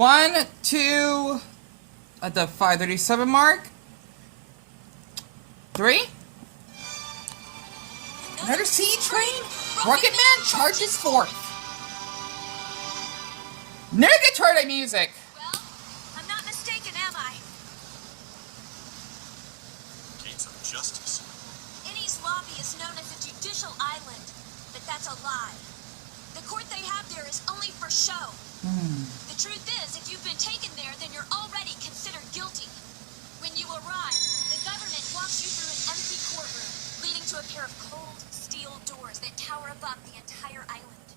1, 2, at the 5:37 mark. 3. Another sea train? Rocketman Charges Forth. Negatory music. Well, I'm not mistaken, am I? Gates of Justice. Enies Lobby is known as a judicial island, but that's a lie. The court they have there is only for show. The truth is, if you've been taken there, then you're already considered guilty. When you arrive, the government walks you through an empty courtroom, leading to a pair of cold steel doors that tower above the entire island.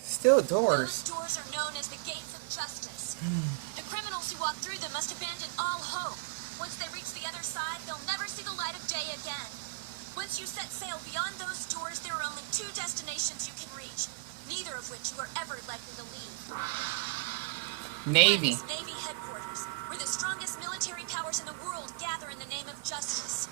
Still doors. Those doors are known as the Gates of Justice. The criminals who walk through them must abandon all hope. Once they reach the other side, they'll never see the light of day again. Once you set sail beyond those doors, there are only 2 destinations you can reach, neither of which you are ever likely to leave. Navy. One is Navy headquarters, where the strongest military powers in the world gather in the name of justice.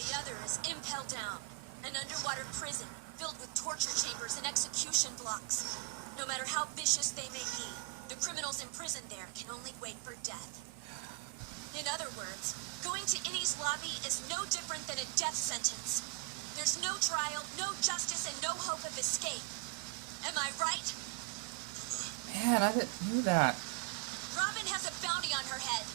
The other is Impel Down, an underwater prison filled with torture chambers and execution blocks. No matter how vicious they may be, the criminals imprisoned there can only wait for death. In other words, going to Enies Lobby is no different than a death sentence. There's no trial, no justice, and no hope of escape. Am I right? Man, I didn't know that. Robin has a bounty on her head.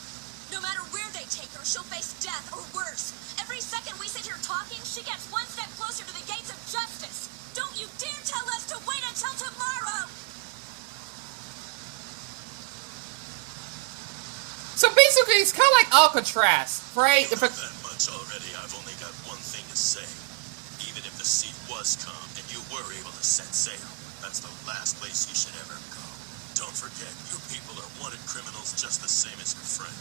No matter where they take her, she'll face death or worse. Every second we sit here talking, she gets one step closer to the gates of justice. Don't you dare tell us to wait until tomorrow! So basically, it's kind of like Alcatraz, right? If That much already, I've only got one thing to say. Even if the sea was calm and you were able to set sail, that's the last place you should ever go. Don't forget, you people are wanted criminals just the same as your friend.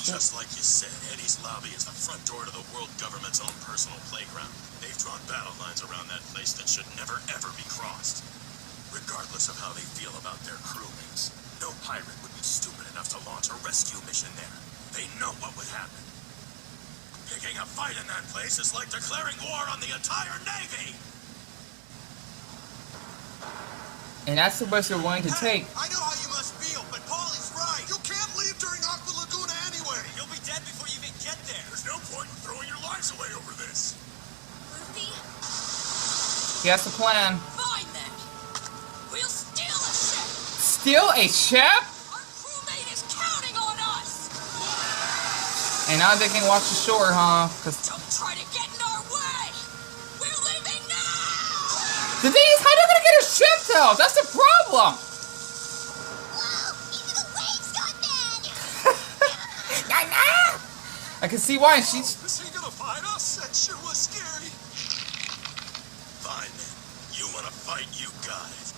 Just like you said, Enies Lobby is the front door to the world government's own personal playground. They've drawn battle lines around that place that should never ever be crossed. Regardless of how they feel about their crewmates, no pirate would be stupid enough to launch a rescue mission there. They know what would happen. Picking a fight in that place is like declaring war on the entire Navy! and that's the risk you're willing to take. I know how you must feel, but Paulie's right. You can't leave during Aqua Laguna anyway. You'll be dead before you even get there. There's no point in throwing your lives away over this. Luffy? He has a plan. Fine then! We'll steal a ship! Steal a ship? Our crewmate is counting on us! And now they can watch the shore, huh? Cause Don't try to get in our way! We're leaving now! the thing is, how are they gonna get a ship though? That's the problem. Whoa! Even the waves got mad! I can see why she's. Is he gonna fight us? That sure was scary. Fine then. You wanna fight, you got it.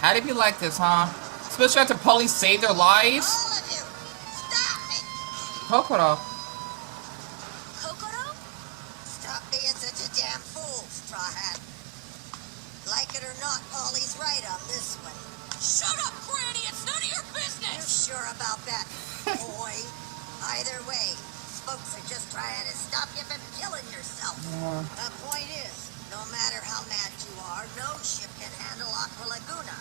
How do you like this, huh? Especially after Paulie saved their lives. All of you! Stop it! Kokoro. Kokoro? Stop being such a damn fool, Straw Hat. Like it or not, Paulie's right on this one. Shut up, Granny! It's none of your You business! sure about that, boy? Either way, these folks are just trying to stop you from killing yourself. Yeah. The point is, no matter how mad you are, no ship can handle Aqua Laguna.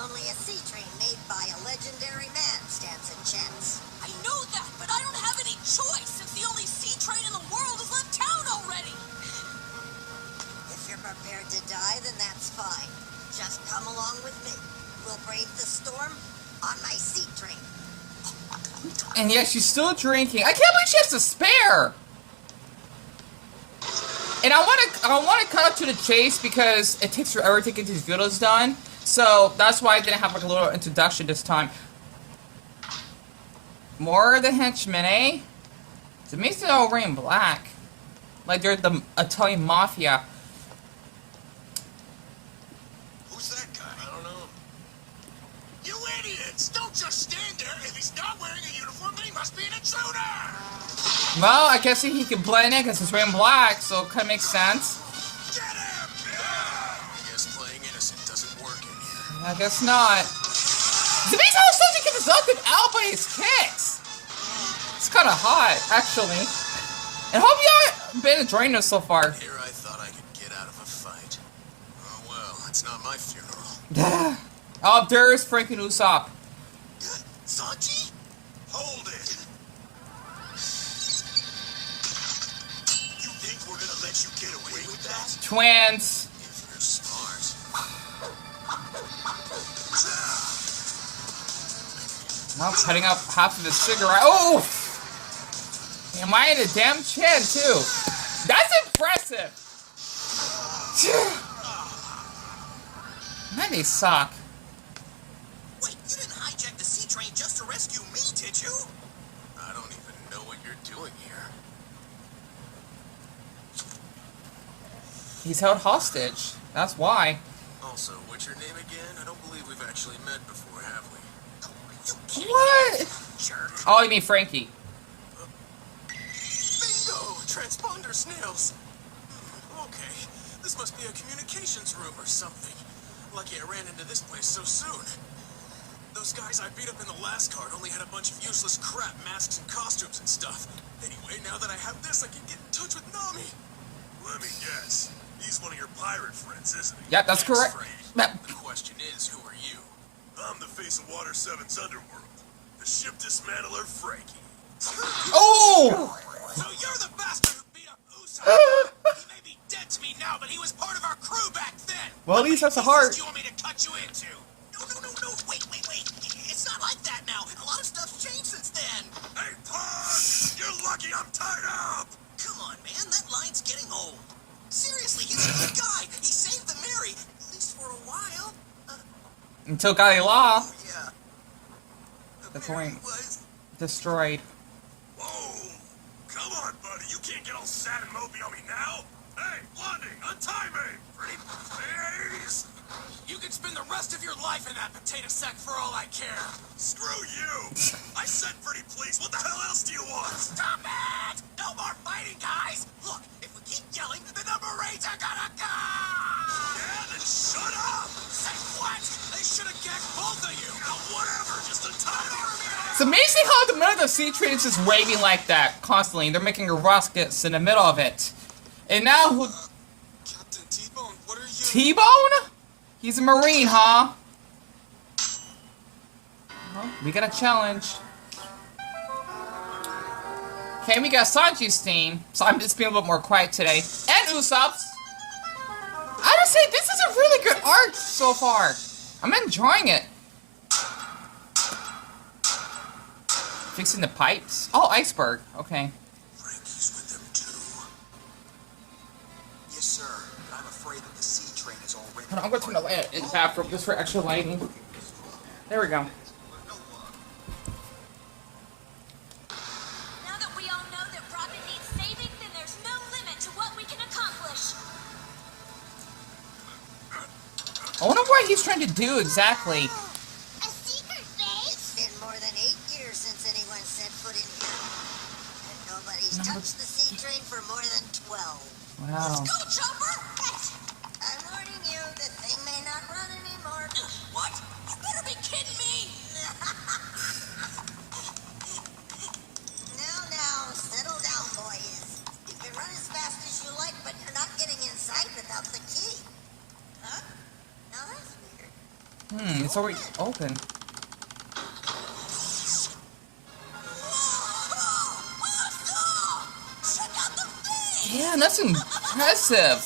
Only a sea train made by a legendary man stands a chance. I know that, but I don't have any choice since the only sea train in the world has left town already! If you're prepared to die, then that's fine. Just come along with me. We'll brave the storm on my sea train. And yet she's still drinking. I can't believe she has to spare. And I want to cut up to the chase because it takes forever to get these videos done. So that's why I didn't have like a little introduction this time. More of the henchmen, eh? It's amazing they're all wearing black. Like they're the Italian mafia. Who's that guy? I don't know. You idiots! Don't just stand there. If he's not wearing a uniform, then he must be an intruder! Well, I guess he can blend in because he's wearing black, so it kind of makes sense. Get him! I guess playing innocent doesn't work in here. I guess not. It's amazing how such gets knocked out by his kicks. It's kind of hot, actually. And hope y'all been enjoying this so far. Here I thought I could get out of a fight. It's not my funeral. Oh, there's Franky and Usopp. Sanji? Hold it! You think we're gonna let you get away with that? Twins. If you're smart. Now cutting up half of his cigarette. Oh! Am I in a damn chin, too? That's impressive! Man, they suck. Wait, you didn't hijack the sea train just to rescue me, did you? I don't even know what you're doing here. He's held hostage. That's why. Also, what's your name again? I don't believe we've actually met before, have we? You kidding What? me, jerk? Oh, you mean Franky. Bingo! Transponder snails! Okay, this must be a communications room or something. Lucky I ran into this place so soon. Those guys I beat up in the last card only had a bunch of useless crap, masks and costumes and stuff. Anyway, now that I have this, I can get in touch with Nami. Let me guess. He's one of your pirate friends, isn't he? Yep, that's correct. The question is, who are you? I'm the face of Water 7's underworld. The ship dismantler, Franky. Oh! So you're the bastard who beat up Usopp. He may be dead to me now, but he was part of our crew back then. Well, at least that's a What heart. do you want me to cut you into? No. Wait. It's not like that now. A lot of stuff's changed since then. Hey, Pug! You're lucky I'm tied up! Come on, man. That line's getting old. Seriously, he's a good guy. He saved the Mary, at least for a while. Until Gali Law Yeah. The Mary point. was... destroyed. Whoa! Come on, buddy. You can't get all sad and mopey on me now. Hey, Blondie, untie me! Pretty please! You can spend the rest of your life in that potato sack for all I care. Screw you! I said pretty please. What the hell else do you want? Stop it! No more fighting, guys! Look, if we keep yelling, the number rates are gonna go! Yeah, then shut up! Say what? They should have gagged both of you! Now, whatever. Just untie me. It's amazing how the middle of the sea train is just waving like that constantly. They're making rockets in the middle of it. And now who? Captain T-Bone, what are you? T-Bone? He's a Marine, huh? Well, we got a challenge. Okay, we got Sanji's team. So I'm just being a little bit more quiet today. And Usopp's. I would say this is a really good arc so far. I'm enjoying it. Fixing the pipes. Oh, iceberg. Okay. Franky's with them too. Yes, sir. But I'm afraid that the sea train is already... Hold on, I'm going to turn the light in the bathroom just for extra lighting. There we go. Now that we all know that Rocket needs saving, then there's no limit to what we can accomplish. I wonder what he's trying to do exactly. A secret base? It's been more than 8 years since anyone set foot in here. And nobody's touched the sea train for more than 12. Wow. Go, Chopper! I'm warning you, the thing may not run anymore. What? You better be kidding me! Now, settle down, boys. You can run as fast as you like, but you're not getting inside without the key. Huh? Now that's weird. It's already open. Check out the face! Yeah, that's impressive.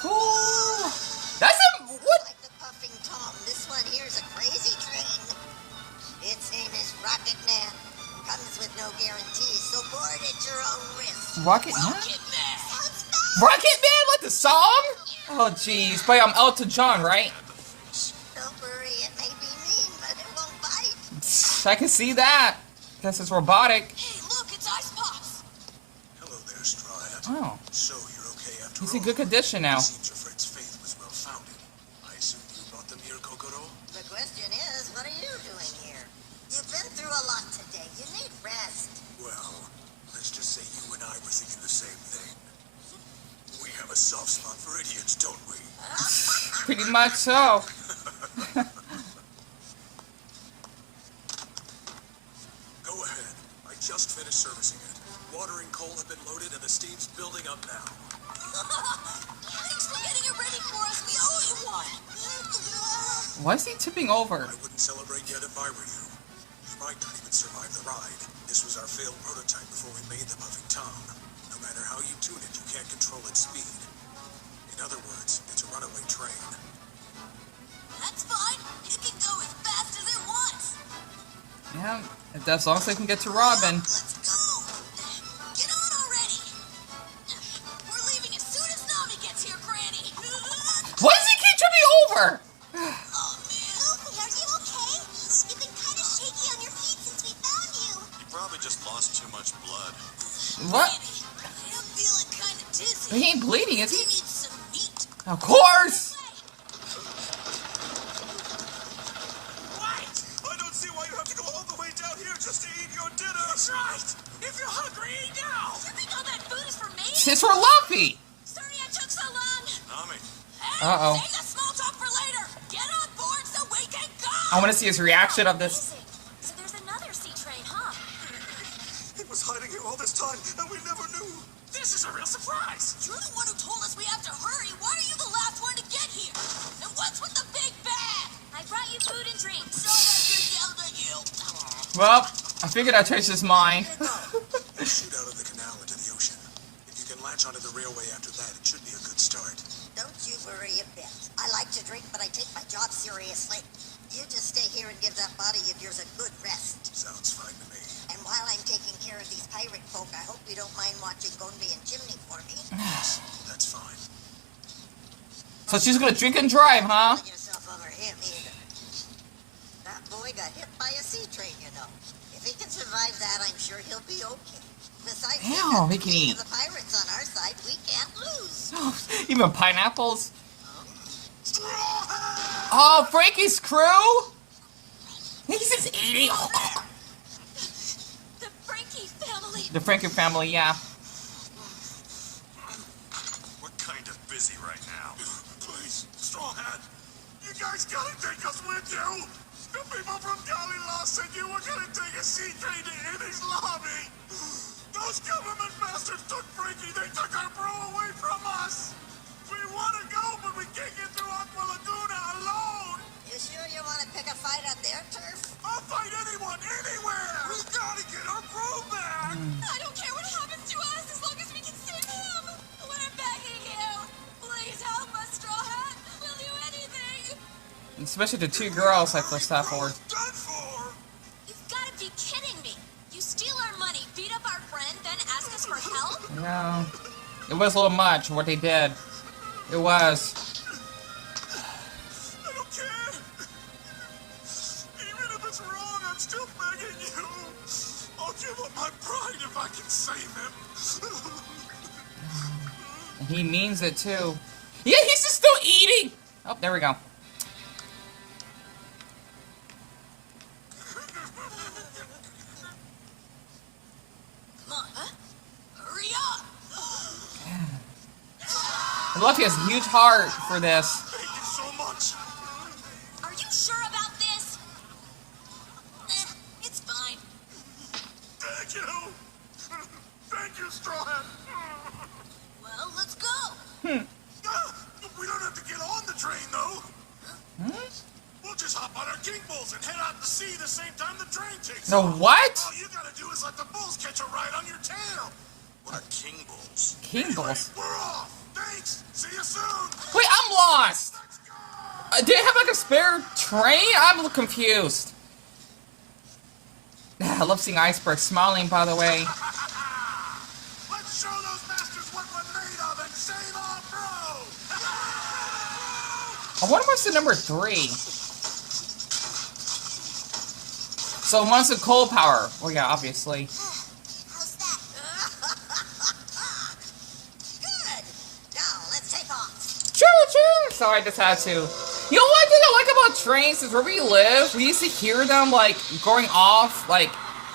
Cool. That's what? Like the puffing Tom, this one here's a crazy train. Its name is Rocketman. Comes with no guarantees, so board at your own risk. Rocketman? Rocketman! Rocketman? Like the song? Oh, jeez. By Elton John, right? Don't worry, it may be mean, but it won't bite. I can see that. Guess it's robotic. Hey, look, it's Icebox! Hello there, Straw Hat. Oh, So, you're okay after he's all? in good condition now. Seems your friend's faith was well founded. I assume you brought them here, Kokoro? The question is, what are you doing here? You've been through a lot today. You need rest. Well, let's just say you and I were thinking the same thing. We have a soft spot for idiots, don't we? Pretty much so. Go ahead. I just finished servicing it. Water and coal have been loaded and the steam's building up now. Thanks for getting it ready for us. We owe you one. Why is he tipping over? I wouldn't celebrate yet if I were you. You might not even survive the ride. This was our failed prototype before we made the Moving Tom. No matter how you tune it, you can't control its speed. In other words, it's a runaway train. That's fine. It can go as fast as it wants. Yeah, as long as they can get to Robin. Let's go. Get on already. We're leaving as soon as Nami gets here, Granny. Why does he keep tripping over? Oh, man. Luffy, are you okay? You've been kind of shaky on your feet since we found you. You probably just lost too much blood. What? I am feeling kind of dizzy. He ain't bleeding, is He he? needs some meat. Of course! What? I don't see why you have to go all the way down here just to eat your dinner. That's right. If you're hungry, eat now. You think all that food is for me? It's for Luffy! Sorry I took so long. Nami. Hey, Uh-oh. save the small talk for later. Get on board so we can go. I want to see his reaction of this. Amazing. So there's another sea train, huh? It was hiding here all this time, and we never knew. This is a real surprise. You're the one who told us we have to hurry. Why are you the last one to get here? And what's with the big bag? I brought you food and drinks. So I just yelled at you. Well, I figured I'd change his mind. We'll shoot out of the canal into the ocean. If you can latch onto the railway after that, it should be a good start. Don't you worry a bit. I like to drink, but I take my job seriously. You just stay here and give that body of yours a good rest. Sounds fine to me. And while I'm taking care of these pirate folk, I hope you don't mind watching Gonbi and Chimney for me. That's fine. So she's gonna drink and drive, huh? Put yourself over him either. That boy got hit by a sea train, you know. If he can survive that, I'm sure he'll be okay. Besides, we've Damn, got he can three eat. of the pirates on our side. We can't lose. Even pineapples? Oh, Franky's crew? He's just eating. The Franky family. The Franky family, yeah. We're kind of busy right now. Please, Straw Hat, you guys gotta take us with you. The people from Galileo said you were gonna take a sea train to Enies Lobby. Those government bastards took Franky. They took our bro away from us. We want to go, but we can't get through Aqua Laguna alone. You sure you want to pick a fight on their turf? I'll fight anyone, anywhere. We gotta get our bro back. I don't care what happens to us as long as we can save him. We're begging you. Please help us, Straw Hat. We'll do anything. Especially the two girls I first thought for. Done for. You've got to be kidding me. You steal our money, beat up our friend, then ask us for help? Yeah. It was a little much what they did. It was. I don't care. Even if it's wrong, I'm still begging you. I'll give up my pride if I can save him. He means it too. Yeah, he's just still eating. Oh, there we go. Come on, huh? Hurry up. Luffy has a huge heart for this. Thank you so much. Are you sure about this? It's fine. Thank you. Thank you, Straw Hat. Well, let's go. We don't have to get on the train, though. We'll just hop on our king bulls and head out to sea the same time the train takes No, off. what? All you gotta do is let the bulls catch a ride on your tail. What are king bulls? King bulls? We're off. Thanks. See you soon. Wait, I'm lost. Let's go. Did they have like a spare train? I'm confused. I love seeing Iceberg smiling, by the way. Let's show those masters what we're made of and save our bro. I wonder what's the number 3. So one's the coal power. Well, yeah, obviously. How's that? Good. Now, let's take off. Choo-choo! Sorry, I just had to. You know what thing I like about trains is where we live, we used to hear them, like, going off, like,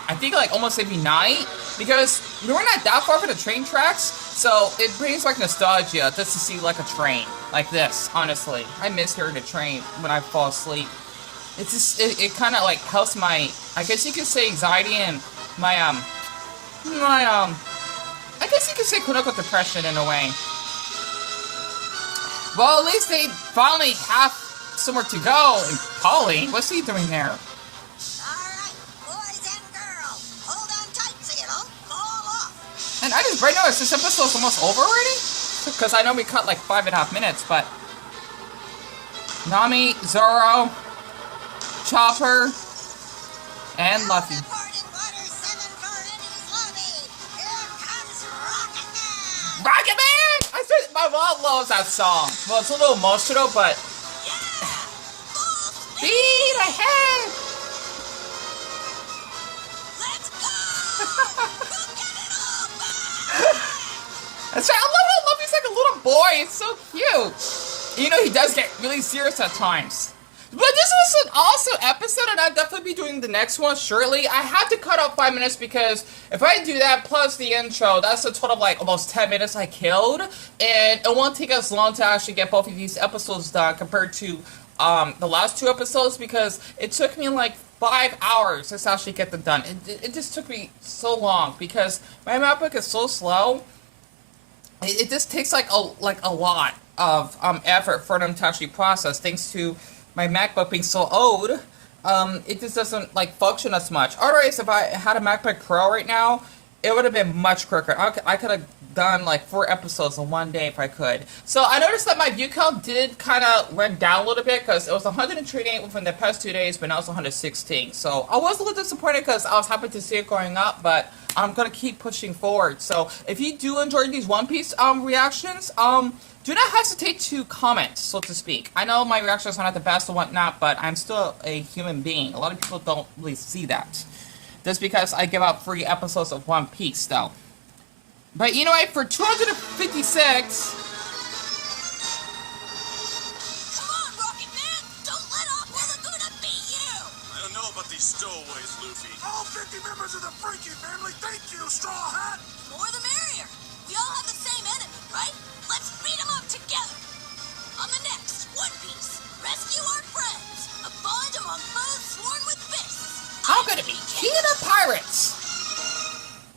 I think, like, almost every night. Because we were not that far from the train tracks, so it brings, like, nostalgia just to see, like, a train. Like this, honestly. I miss hearing a train when I fall asleep. It's just, it kind of, like, helps my, I guess you could say, anxiety and my, I guess you could say, quote-unquote, depression in a way. Well, at least they finally have somewhere to go. And Paulie, what's he doing there? Alright, boys and girls, hold on tight so you don't fall off. And I just right noticed this episode's almost over already? Because I know we cut like 5.5 minutes, but... Nami, Zoro, Chopper, and Luffy. The parting water 7 for Enies Lobby. Here comes Rocketman! Rocketman! My mom loves that song. Well, it's a little emotional, but... Speed ahead! Let's go! We'll get it all back! That's right. I love how Luffy's like a little boy. It's so cute. You know, he does get really serious at times. But this was an awesome episode, and I'll definitely be doing the next one shortly. I had to cut out 5 minutes because if I do that plus the intro, that's a total of like almost 10 minutes I killed. And it won't take us long to actually get both of these episodes done compared to the last 2 episodes, because it took me like 5 hours to actually get them done. It just took me so long because my MacBook is so slow. It just takes like a lot of effort for them to actually process, thanks to my MacBook being so old. It just doesn't like function as much. Otherwise, if I had a MacBook Pro right now, it would have been much quicker. I could have done like 4 episodes in one day if I could. So I noticed that my view count did kind of went down a little bit, because it was 128 within the past 2 days, but now it's 116. So I was a little disappointed because I was happy to see it going up, but I'm gonna keep pushing forward. So if you do enjoy these One Piece reactions, do not hesitate to comment, so to speak. I know my reactions are not the best and whatnot, but I'm still a human being. A lot of people don't really see that. Just because I give out free episodes of One Piece, though. But you know what, for 256... Come on, Rocketman! Don't let Aqua Laguna beat you! I don't know about these stowaways, Luffy. All 50 members of the Franky family, thank you, Straw Hat! The more the merrier. We all have the same enemy, right? Let's beat them up together. On the next One Piece, rescue our friends. A bond among foes sworn with fists. I'm gonna be king of the pirates!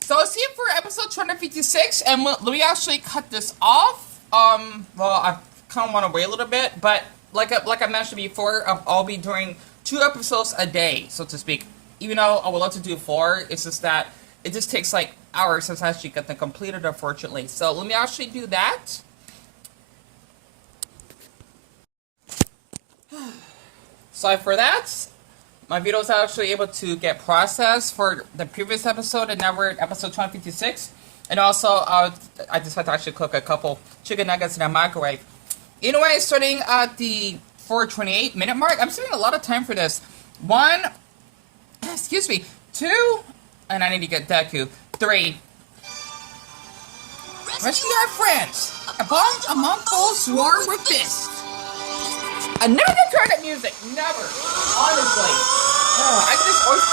So see you for episode 256, and let me actually cut this off. Well, I kind of want to wait a little bit, but like I mentioned before, I'll be doing 2 episodes a day, so to speak. Even though I would love to do 4, it's just that it just takes like hours to actually get them completed, unfortunately. So let me actually do that. Sorry for that. My video was actually able to get processed for the previous episode, and now we're at episode 256. And also, I just had to actually cook a couple chicken nuggets in a microwave. Anyway, starting at the 4:28 minute mark, I'm spending a lot of time for this. 1, excuse me, 2, and I need to get Deku. 3. Rescue our friends. A bond among foes sworn with fists. I never get tired of music. Never. Honestly. I just always,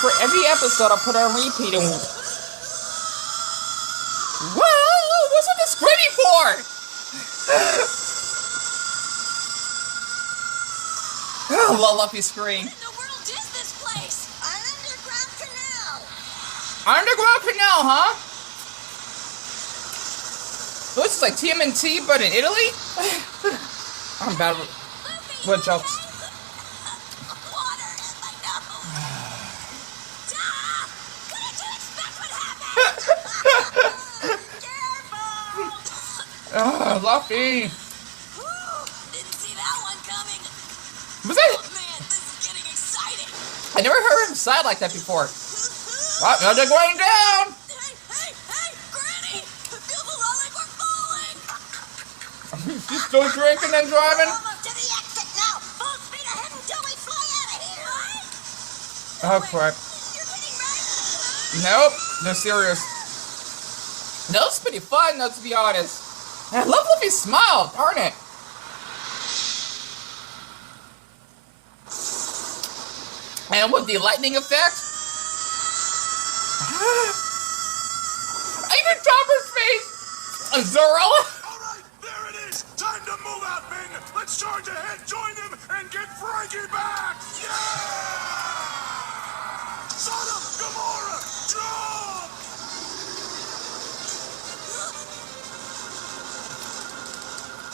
for every episode, I'll put it on repeat and... Whoa! What's with the screaming for? Oh, love Luffy scream. What in the world is this place? An underground canal! Underground canal, huh? So this is like TMNT, but in Italy? I'm bad with jokes. Water in my nose. What did you expect would happen? Oh, Luffy. Didn't see that one coming. Was that? Oh man, this is getting exciting. I never heard him sigh like that before. Oh, now they're going down. Hey, Granny! Feel the like we're falling. You still drinking and driving? Almost to the exit now! Full speed ahead until we fly out of here! Oh, crap. You're kidding, right? Nope, they're serious. That was pretty fun, though, to be honest. I love Luffy's smile, darn it. And with the lightning effect, even Chopper's face, Zoro. Alright, there it is! Time to move out, men! Let's charge ahead, join them, and get Franky back! Yeah! Sodom, Gomorrah, jump!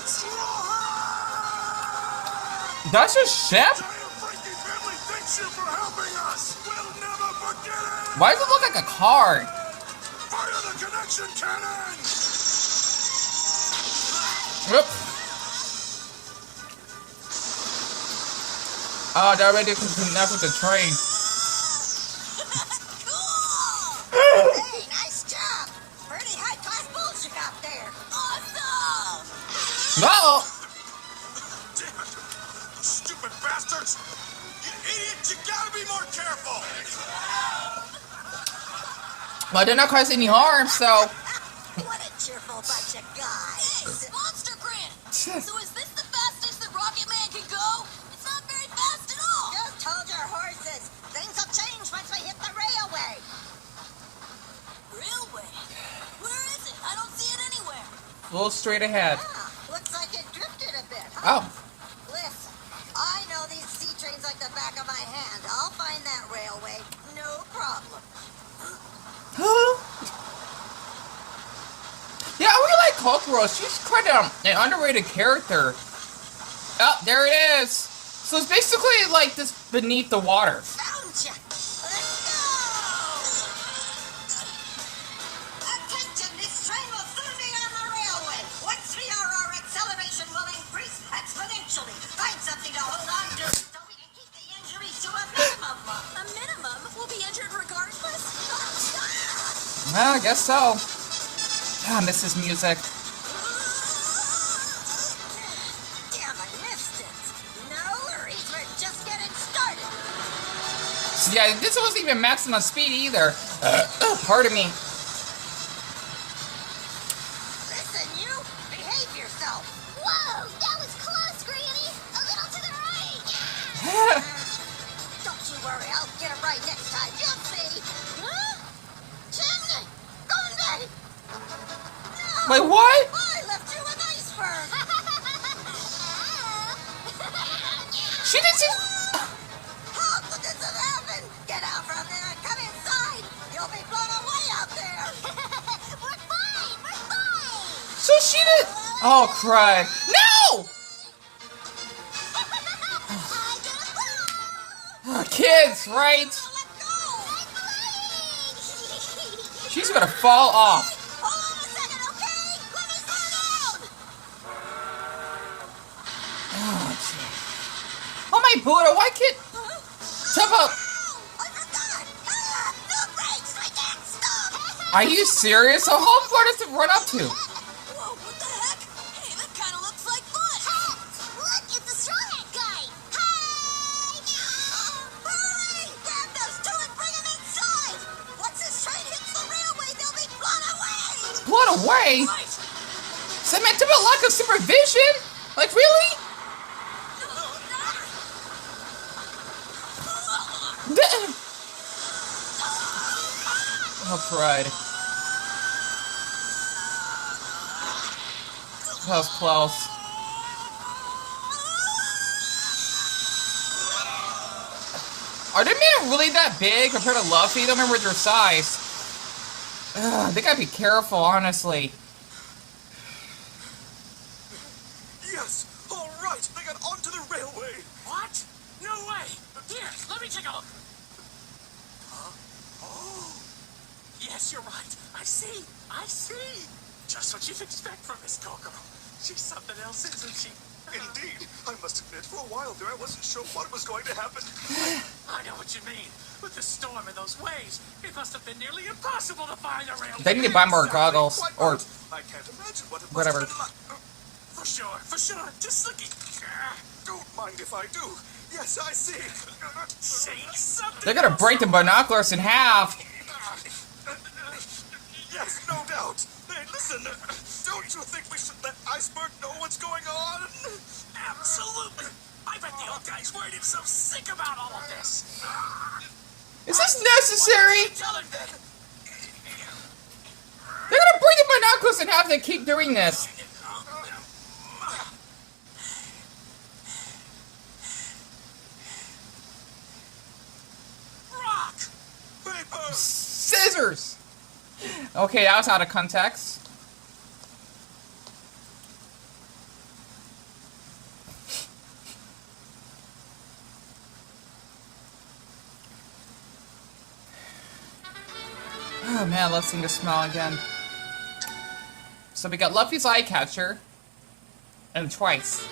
Straw Hat! That's your ship? Giant Franky family thanks you for helping us. We'll never forget it. Why does it look like a card? Fire the connection cannon. Whoop. Oh, they're ready to connect with the train. Cool! Hey, nice job! Pretty high-class bulls you got there. Awesome! No! Damn it! Stupid bastards! You idiot! You gotta be more careful! Well, they're not causing any harm, so. What a cheerful bunch of guys! Hey, Monster Grant! So is this the fastest that Rocketman can go? It's not very fast at all! Just hold your horses. Things will change once we hit the railway. Railway? Where is it? I don't see it anywhere. Full straight ahead. Ah, looks like it drifted a bit, huh? Oh. Listen, I know these sea trains like the back of my hand. I'll find that railway, no problem. Yeah, I really like Kokoro. She's quite an underrated character. Oh, there it is. So it's basically like this beneath the water. Found ya! Let's go! Attention, this train will soon be on the railway. Once we are, our acceleration will increase exponentially. Find something to hold on to so we can keep the injuries to a minimum. A minimum? We'll be injured regardless? Well, I guess so. Ah, I miss his music. Damn, I missed it. No worries, we're just getting started. So yeah, this wasn't even maximum speed either. Pardon me. Listen, you, behave yourself. Whoa, that was close, Granny. A little to the right. Don't you worry, I'll get it right next time. You'll see. Huh? Chimney! Gunday! No! Wait, what? I left you an iceberg! She didn't see. How could this have happened? Get out from there and come inside! You'll be blown away out there! We're fine. We're fine. So she did. Oh, crud. No! Kids, right? Let go! She's gonna fall off. Hold on a second, okay? Let me slow down! Oh my Buddha, why can't. Jump up. I forgot! Ah, no brakes! We can't stop! Are you serious? So how far does it run up to? Whoa, what the heck? Hey, that kind of looks like fun. Look, it's the straw hat guy. Hurry! Grab those two and bring them inside! Once this train hits the railway, they'll be blown away! Blown away? Right. So meant to be a lack of supervision? Like, really? Oh, crud. That was close. Are they men really that big compared to Luffy? I don't remember their size. They gotta be careful, honestly. Yes, all right. They got onto the railway. What? No way! Here, let me take a look. Oh. Yes, you're right. I see. Just what you'd expect from Miss Kokoro. She's something else, isn't she? Indeed. I must admit, for a while there, I wasn't sure what was going to happen. I know what you mean. With the storm and those waves, it must have been nearly impossible to find a railway. They need to buy more goggles. Quite Or right. I can't imagine what it must whatever. have been like. For sure. Just looking. Don't mind if I do. Yes, I see. See something? they're gonna break the binoculars in half. Yes, no doubt. Hey, listen. Don't you think we should let Iceberg know what's going on? Absolutely. I bet the old guy's worried and so sick about all of this. Is this necessary? Tell him then. They're gonna break the binoculars in half. They keep doing this. Rock! Paper! Scissors. Okay, that was out of context. Oh man, let's sing the smell again. So we got Luffy's eye catcher. And twice.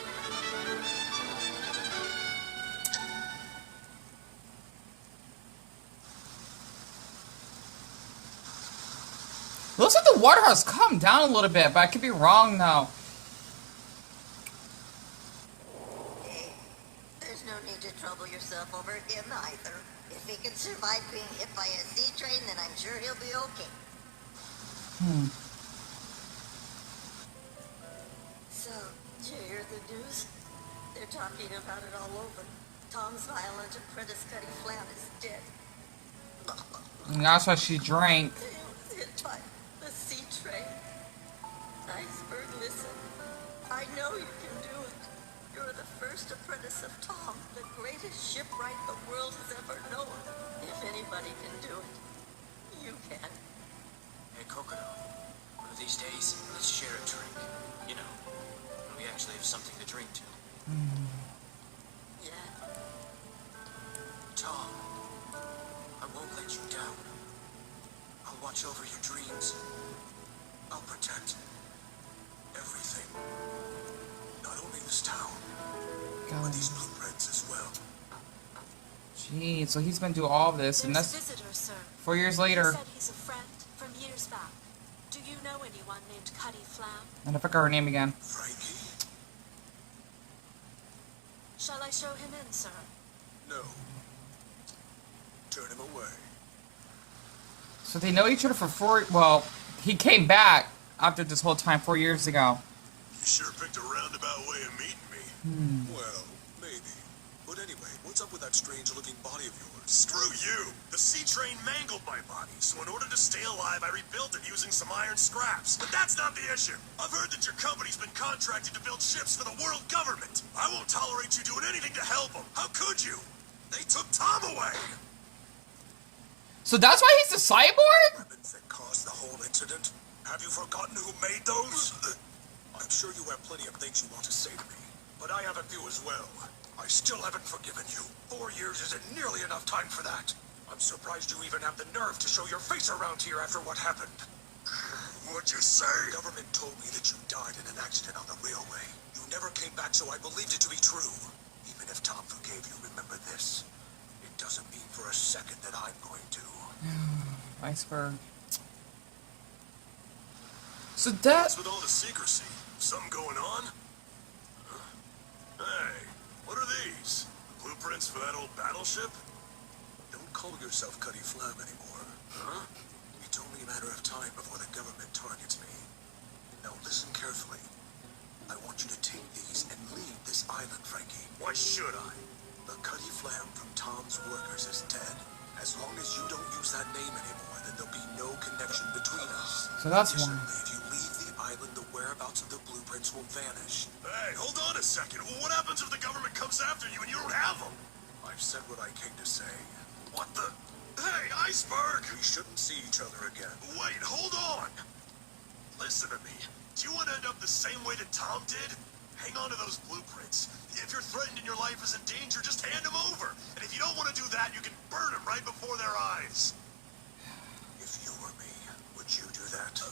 Looks like the water has come down a little bit, but I could be wrong now. There's no need to trouble yourself over him either. If he can survive being hit by a sea train, then I'm sure he'll be okay. So, did you hear the news? They're talking about it all over. Tom's violent apprentice Cuddy Flam is dead. And that's why she drank. He was hit by the sea train. Iceberg, listen. I know you can do it. You're the first apprentice of Tom, the greatest shipwright the world has ever known. If anybody can do it, you can. Hey, Crocodile. One of these days, let's share a drink. You know, when we actually have something to drink to. Yeah. Tom, I won't let you down. I'll watch over your dreams. I'll protect everything. Not only this town, but these blueprints as well. Jeez, so he's been doing all this, and There's that's a visitor, sir. 4 years He later. said he's a friend from years back. Do you know anyone named Cuddy Flam? And I forgot her name again. Franky? Shall I show him in, sir? No. Turn him away. So they know each other for 4. Well, he came back after this whole time 4 years ago. You sure picked a roundabout way of meeting me. Well, maybe. But anyway, what's up with that strange-looking body of yours? Screw you! The sea train mangled my body, so in order to stay alive, I rebuilt it using some iron scraps. But that's not the issue. I've heard that your company's been contracted to build ships for the world government. I won't tolerate you doing anything to help them. How could you? They took Tom away! So that's why he's a cyborg? Weapons that caused the whole incident? Have you forgotten who made those? I'm sure you have plenty of things you want to say to me, but I have a few as well. I still haven't forgiven you. 4 years isn't nearly enough time for that. I'm surprised you even have the nerve to show your face around here after what happened. What'd you say? The government told me that you died in an accident on the railway. You never came back, so I believed it to be true. Even if Tom forgave you, remember this. It doesn't mean for a second that I'm going to. Iceberg. So that... What's with all the secrecy? Something going on? Hey, what are these? Blueprints for that old battleship? Don't call yourself Cuddy Flam anymore, huh? It's only a matter of time before the government targets me. Now listen carefully. I want you to take these and leave this island, Franky. Why should I? The Cuddy Flam from Tom's workers is dead. As long as you don't use that name anymore, then there'll be no connection between us. So that's why. Additionally, if you leave the island, the whereabouts of the blueprints will vanish. Hey, hold on a second. What happens if the government comes after you and you don't have them? I've said what I came to say. What the? Hey, Iceberg! We shouldn't see each other again. Wait, hold on! Listen to me. Do you want to end up the same way that Tom did? Hang on to those blueprints. If you're threatened and your life is in danger, just hand them over. And if you don't want to do that, you can burn them right before their eyes. If you were me, would you do that?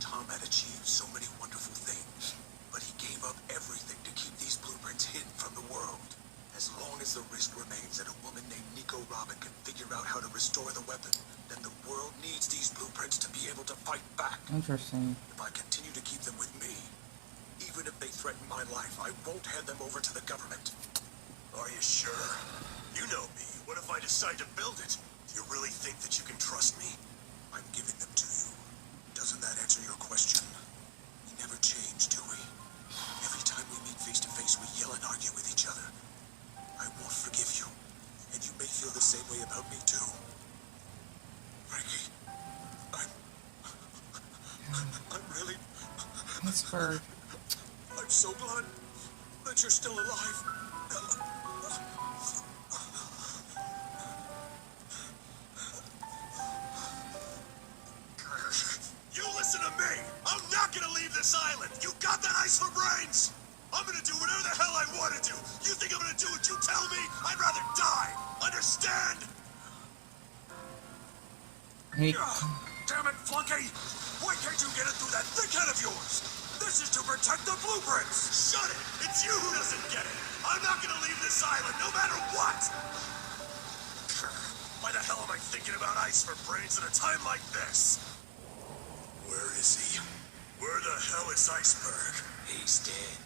Tom had achieved so many wonderful things, but he gave up everything to keep these blueprints hidden from the world. As long as the risk remains that a woman named Nico Robin can figure out how to restore the weapon, then the world needs these blueprints to be able to fight back. Interesting. If I continue to keep them with me, even if they threaten my life, I won't hand them over to the government. Are you sure? You know me. What if I decide to build it? Do you really think that you can trust me? I'm giving them to you. Doesn't that answer your question? We never change, do we? Every time we meet face to face, we yell and argue with each other. I won't forgive you, and you may feel the same way about me too. Franky, I'm really... Iceberg. I'm so glad that you're still alive. You listen to me! I'm not gonna leave this island! You got that ice for brains? I'm gonna do whatever the hell I want to do! You think I'm gonna do what you tell me? I'd rather die! Understand? He... Damn it, Flunky! Why can't you get it through that thick head of yours? This is to protect the blueprints! Shut it! It's you who doesn't get it! I'm not gonna leave this island no matter what! Why the hell am I thinking about ice for brains at a time like this? Where is he? Where the hell is Iceberg? He's dead.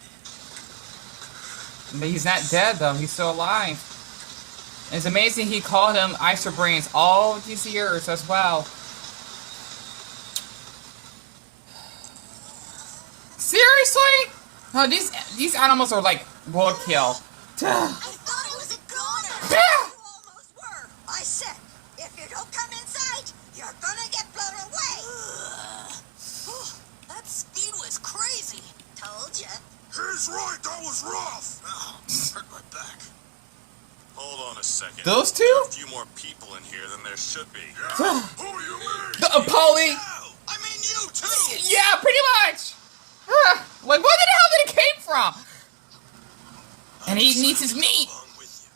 But he's not dead, though. He's still alive. It's amazing he called him Ice for Brains all these years as well. Seriously? No, these animals are like roadkill. I thought it was a goner. Yeah. You almost were. I said, if you don't come inside, you're gonna get blown away. That speed was crazy. Told ya. He's right, that was rough! Oh, hurt my back. Hold on a second. Those two? There are a few more people in here than there should be. Yeah, who do you mean? Paulie. No, I mean you too! Yeah, pretty much. Like, where the hell did it came from? And he needs his meat. Along with you.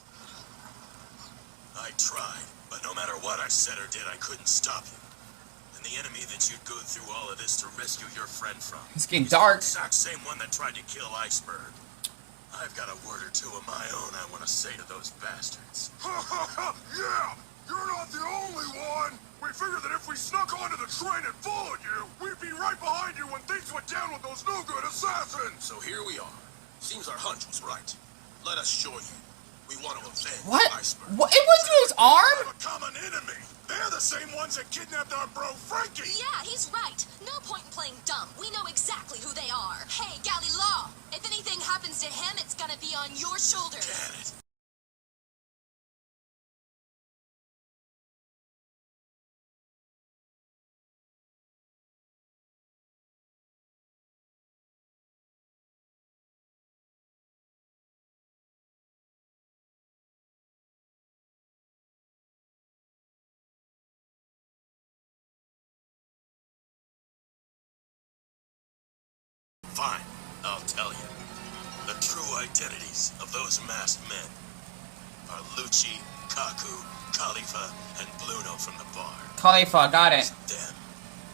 I tried, but no matter what I said or did, I couldn't stop you. And the enemy that you'd go through all of this to rescue your friend from. It's getting dark. The exact same one that tried to kill Iceberg. I've got a word or two of my own I want to say to those bastards. Yeah, you're not the only one! We figured that if we snuck onto the train and followed you, we'd be right behind you when things went down with those no-good assassins! So here we are. Seems our hunch was right. Let us show you. We want to avenge What? Iceberg. What? It went through his arm? We have a common enemy! They're the same ones that kidnapped our bro Franky! Yeah, he's right. No point in playing dumb. We know exactly who they are. Hey, Galley Law, if anything happens to him, it's gonna be on your shoulders. Get it? Fine, I'll tell you. The true identities of those masked men are Lucci, Kaku, Khalifa, and Bluno from the bar. Khalifa, got it. Them.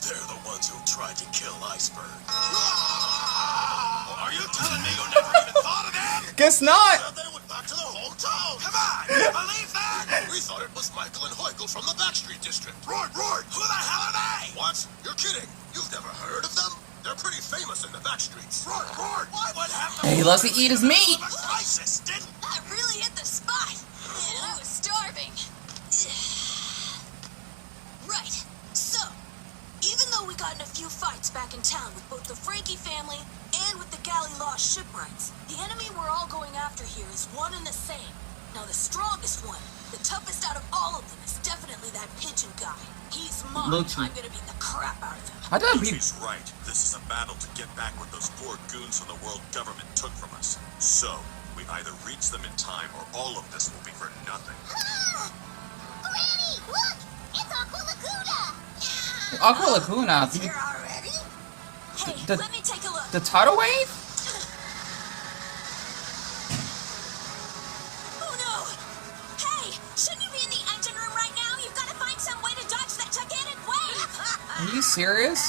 They're the ones who tried to kill Iceberg. Are you telling me you never even thought of them? Guess not. Well, they went back to their hometown. Come on, you believe that? We thought it was Michael and Heugel from the Backstreet District. Right, right! Who the hell are they? What? You're kidding. You've never heard of them? They're pretty famous in the backstreets. Right, right! Why would have He loves to eat his meat. A crisis, didn't? That really hit the spot. Man, I was starving. Right. So, even though we got in a few fights back in town with both the Franky family and with the Galley Law shipwrights, the enemy we're all going after here is one and the same. Now, the strongest one, the toughest out of all of them, is definitely that pigeon guy. He's mine. Lucci. I'm gonna beat the crap out of him. I thought he... He's right. This is a battle to get back what those poor goons from the world government took from us. So, we either reach them in time or all of this will be for nothing. Granny, look! It's Aqua Laguna! Aqua Laguna. Here already? Hey, The- let me take a look. The tidal wave? Oh no! Hey, shouldn't you be in the engine room right now? You've got to find some way to dodge that gigantic wave! Are you serious?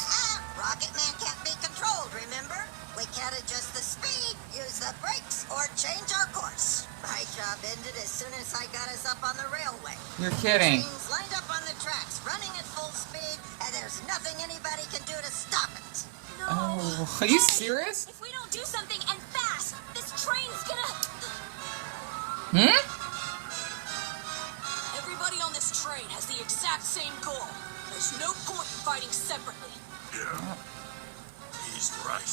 Rocketman can't be controlled, remember? We can't adjust the speed, use the brakes, or change our course. My job ended as soon as I got us up on the railway. You're kidding. Trains lined up on the tracks, running at full speed, and there's nothing anybody can do to stop it. No! Oh, are you Hey, serious? If we don't do something and fast, this train's gonna... Hmm? Everybody on this train has the exact same goal. There's no point in fighting separately. Yeah. He's right.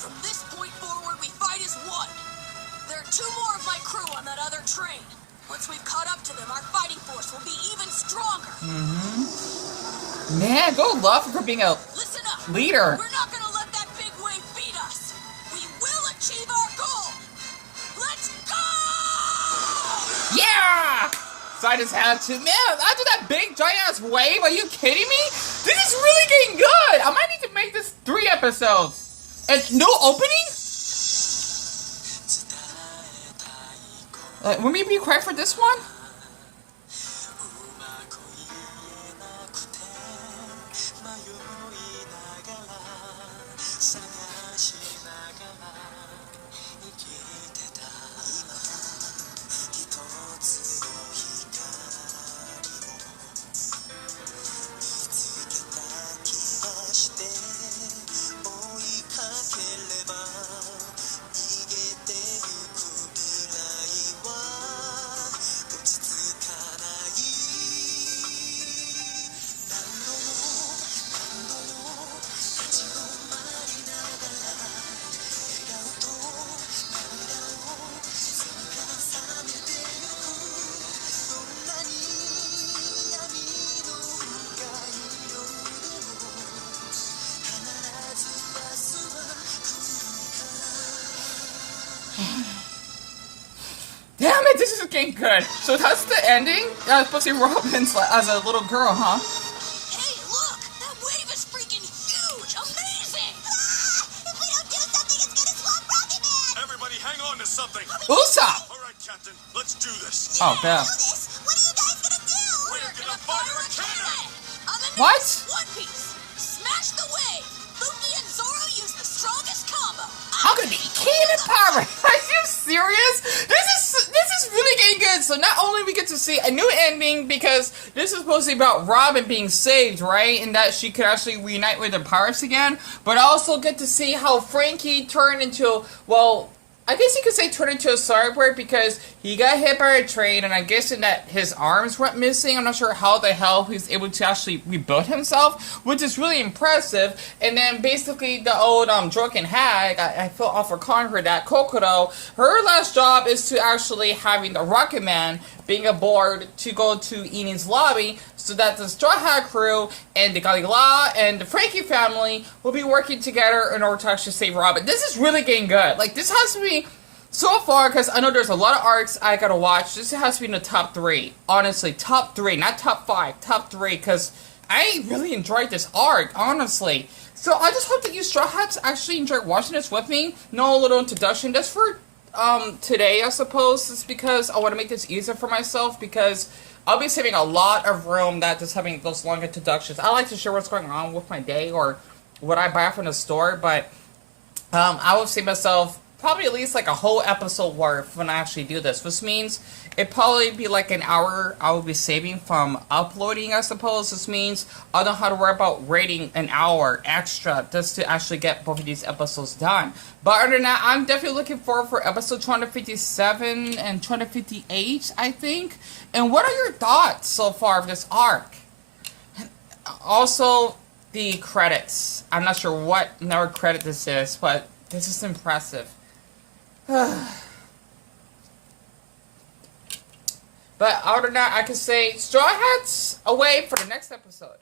From this point forward, we fight as one. There are two more of my crew on that other train. Once we've caught up to them, our fighting force will be even stronger. Man, go Luffy for being a Listen up. leader. We're not gonna let that big wave beat us. We will achieve our goal. Let's go! Yeah! So I just had to, man, after that big giant ass wave, are you kidding me? This is really getting good. I might need to make this 3 episodes. And no opening? Will we be quiet for this one? getting good. So that's the ending? Supposed to be Robin's as a little girl, huh? Hey, look! That wave is freaking huge! Amazing! If we don't do something, it's gonna swamp Rocketman! Everybody hang on to something. Usopp! All right, Captain, let's do this. Oh, yeah. Do this? What are you guys gonna do? We're gonna fire a cannon. On the What? next One Piece, smash the wave! Luffy and Zoro use the strongest combo! I'm gonna be cannon power! Are you serious? This is really getting good. So not only we get to see a new ending because this is supposed to be about Robin being saved, right? And that she could actually reunite with the pirates again. But I also get to see how Franky turned into, well, I guess you could say turned into a cyborg because he got hit by a train, and I guess in that his arms went missing. I'm not sure how the hell he's able to actually rebuild himself, which is really impressive. And then basically the old drunken hag, I feel awful calling her that, Kokoro, her last job is to actually having the Rocketman being aboard to go to Enies Lobby so that the Straw Hat crew and the Galila and the Franky family will be working together in order to actually save Robin. This is really getting good. Like, this has to be, so far, because I know there's a lot of arcs I gotta watch, this has to be in the top 3. Honestly, top 3, not top 5, top 3, because I really enjoyed this arc, honestly. So I just hope that you Straw Hats actually enjoyed watching this with me. No little introduction, just for today, I suppose. It's because I want to make this easier for myself, because I'll be saving a lot of room that just having those long introductions. I like to share what's going on with my day or what I buy from the store, but I will save myself probably at least like a whole episode worth when I actually do this, which means it'd probably be like an hour I will be saving from uploading, I suppose. This means I don't have to worry about waiting an hour extra just to actually get both of these episodes done. But other than that, I'm definitely looking forward for episode 257 and 258, I think. And what are your thoughts so far of this arc? Also, the credits. I'm not sure what number credit this is, but this is impressive. But other than that, I can say Straw Hats away for the next episode.